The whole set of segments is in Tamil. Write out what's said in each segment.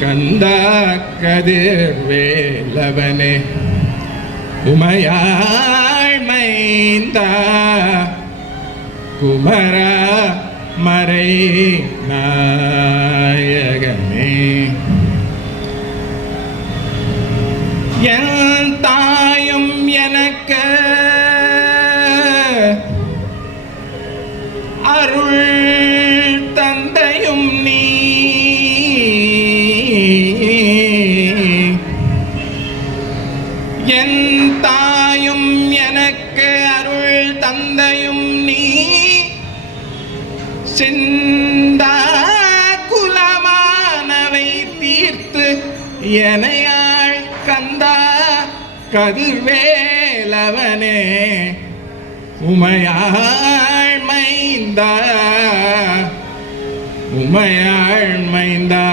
கந்தா கதிர் வேலவனே உமையாள் மைந்தா குமரா மறை நாயகனே என் தாயும் எனக்கு அருள் தந்தையும் நீ என் தாயும் எனக்கு அருள் தந்தையும் நீ சிந்தா குலமானவை தீர்த்து எனையாள் கந்தா கதிர்வேலவனே உமையாள் மைந்தா உமையாள் மைந்தா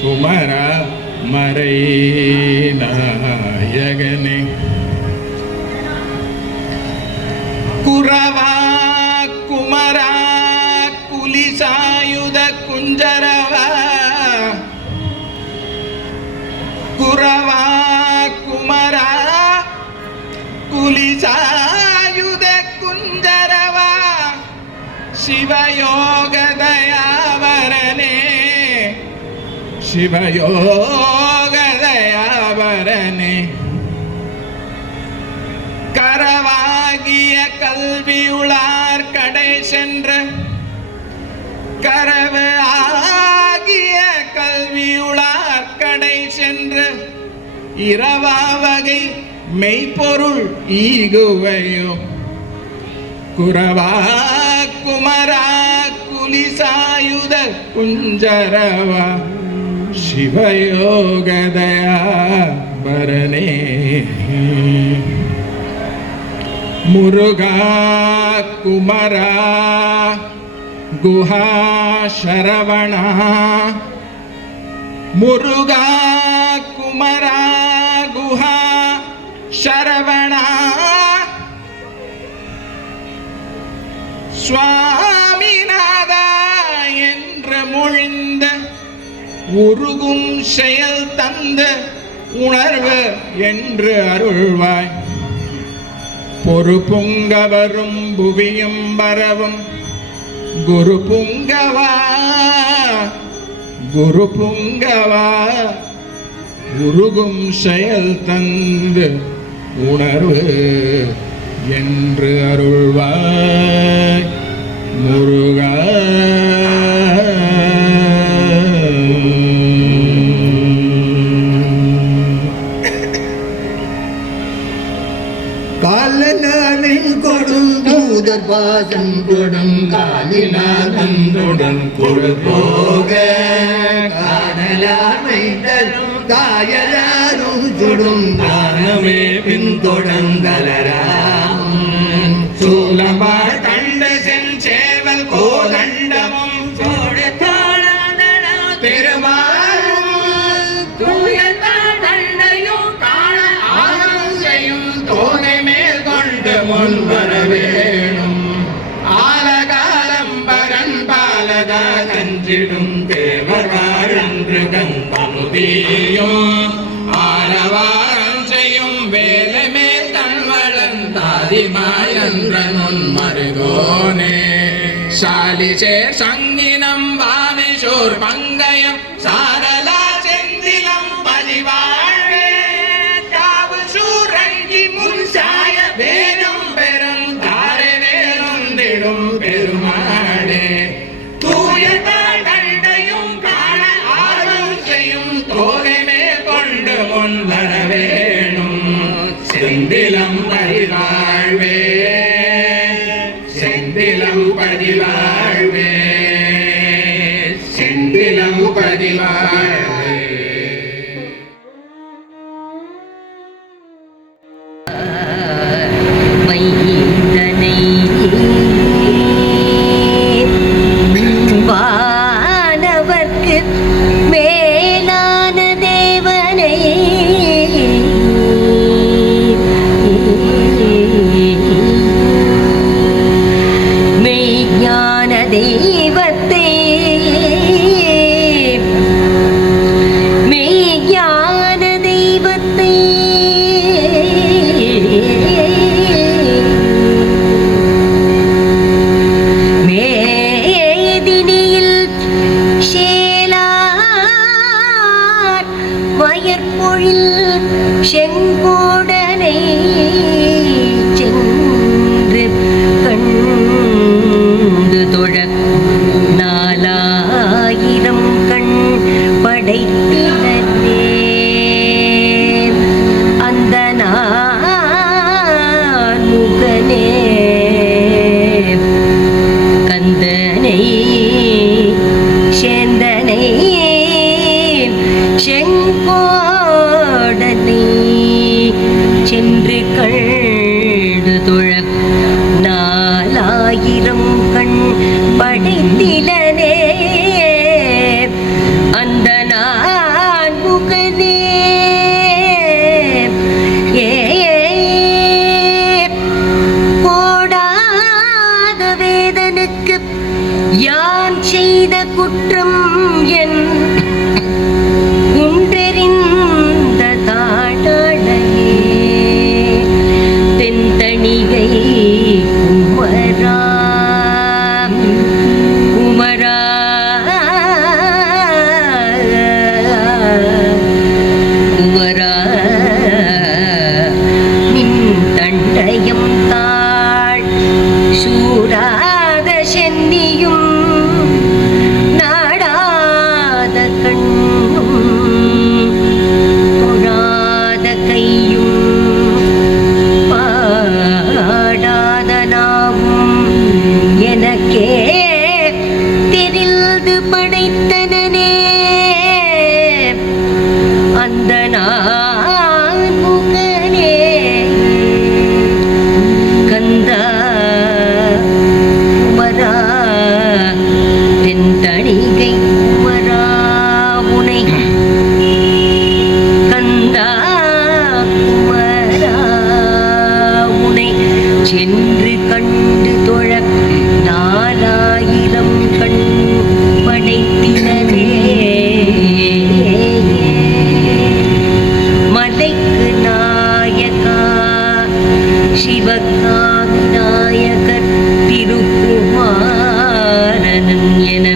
குமரா மறை நாயகனே குரவா குமரா குலிசாயுத குஞ்சரவா குரவா குமரா குலிசாயுத குஞ்சரவா சிவயோக தயாவரனே சிவயோக தயாவரனே கரவாகிய கல்வியுளார் கடை சென்ற கரவு ஆகிய கல்வியுளார் கடை சென்ற இரவா வகை மெய்ப்பொருள் ஈகுவையோ குரவா குமரா குலிசாயுத குஞ்சரவா சிவயோகதயா பரணே முருகா குமரா குஹா சரவணா முருகா குமரா குஹா சரவணா சுவாமிநாதா என்று மொழிந்த உருகும் செயல் தந்த உணர்வு என்று அருள்வாய் பொறு புங்கவரும் புவியும் வரவும் குரு புங்கவா குரு புங்கவா உருகும் செயல் தந்து உணர்வு என்று அருள்வாய் முருகா காலனாலின் கொடுந்தூதர் பாசம் கொடுங்காலினாதன்றுடன் கொடுபோக காணலாமை தரும் காயலாரும் சுடும் காணமே பின்தொடர்ந்தலராம் சூலமா கண்ட செஞ்சேவல் கோதண்டமும் சோழ தோழந்தன பெருமாளும் தூய தண்டையும் காண ஆசையும் தோனை மேல் கொண்டு முன் வர வேணும் ஆலகாலம் பரன் பாலதா கஞ்சிடும் தேவகாழன்று கம்பமுதியும் ஆரவாரம் செய்யும் வேலை மேல் தன்வளந்தாதிமாயன்ற நுண்மருகோனே சாலிசேர் சங்கினம் வாமிசோர் பங்கயம் சாரலா செந்திலம் பதிவாழ்வே காவு சூரங்கி முன்சாய வேணும் பெரும் தாரவே செந்திலம் பதிவாழ்வே செந்திலம் பதிவாழ்வே. மைந்தனை வானவர்க்கு மேலான தேவனை மெய்ஞான தெய்வத்தை மெய்ஞான தெய்வத்தை மேதினியில் சேலார் வயற்பொழில் செங்கோடனை சென்று கண்டு தொழ 4000 கண் படைத்திலனே அந்த முகனே கந்தனை சேந்தனை செங்கோடனை சென்று கண்டு தொழ 4000 கண் படைத்திலனே அந்த முகனே கோடாத வேதனுக்கு யான் செய்த குற்றம் என் குன்றெறிந்த தாழலையே தென்தணிகை குமரா குமரா குமரா நின் தண்டயம் தாழ் சூடாத சென்னியும் நாடாத கண்ணும் தொழாத கையும் பாடாத நாவும் எனக்கே தெரிந்து படைத்தனனே அந்த முகனே கந்தா குமரா தென்தணிகை குமரா உனை கந்தா குமரா உனை சென்று கண்டு தொழ 4000 கண் படைத்தினரே மலைக்கு நாயகா சிவகாவிநாயகர் திருக்குமாரனன் என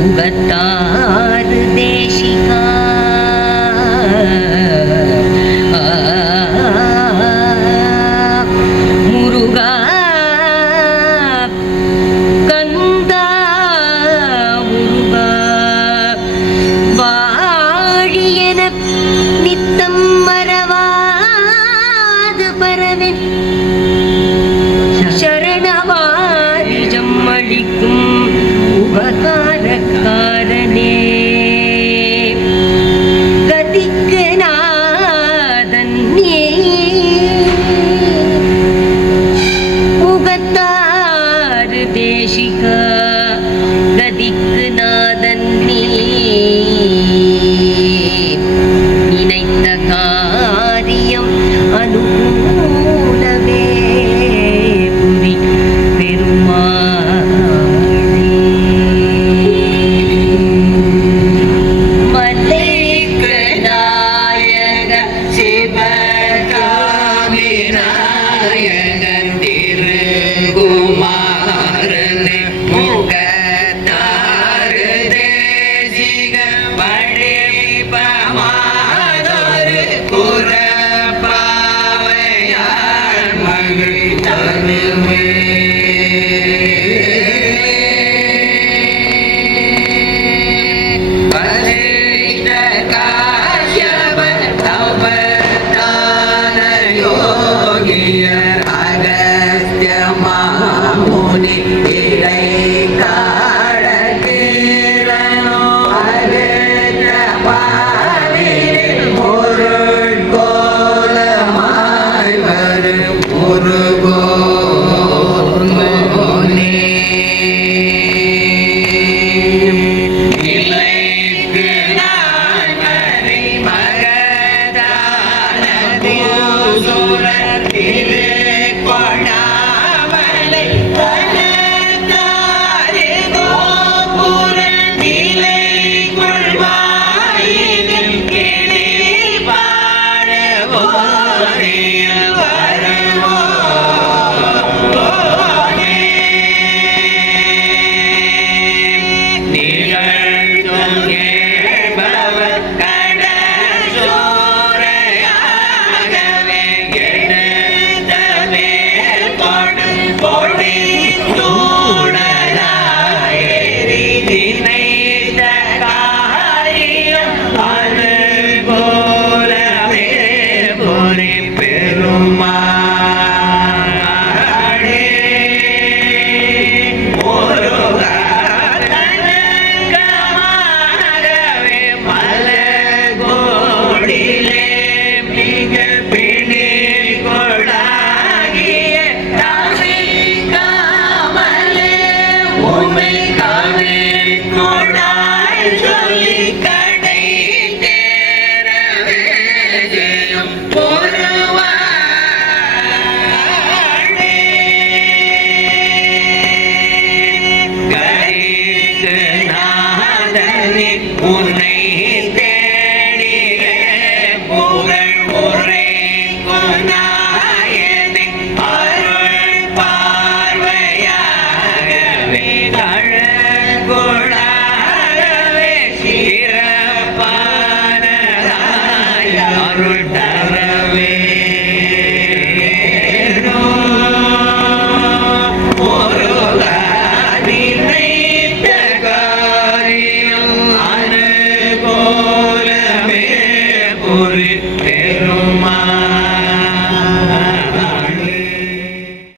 முகத்தாறு தேசிகா முருகா கந்தா முருகா வாழியன நித்தம் மறவாது பரவின் சரணவாரிஜம் அளிக்கும் உபகாரக்காரனே கதிக்கு நாதன் நீ முகத்தாறு தேசிகா கதிக்கு நாதன் நீ நினைத்த காரியம் அனுகூலமே புரி பெருமாளே மலைக்கு நாயக சிவகாமிநாயகன் திருக்குமாரனே முகத்தாறு தேசிக படைப்பமாதொரு புறப்பாவையாள் மகிழ் தருவே வசிஷ்ட காஷ்யப தவதான யோகியர் அகஸ்திய நிலைக்கு நான் மறை மகதானது சூரன் திரு கொடாமலை தனதாரே கோபுரன் நிலை கொள்வாயினில் கிளி பாடுவோரில் வருவோனே நிகழ்த்தும் கேள்பவர் கடற்சோரையாகவே எடுத்த மேல் கொடு கொடி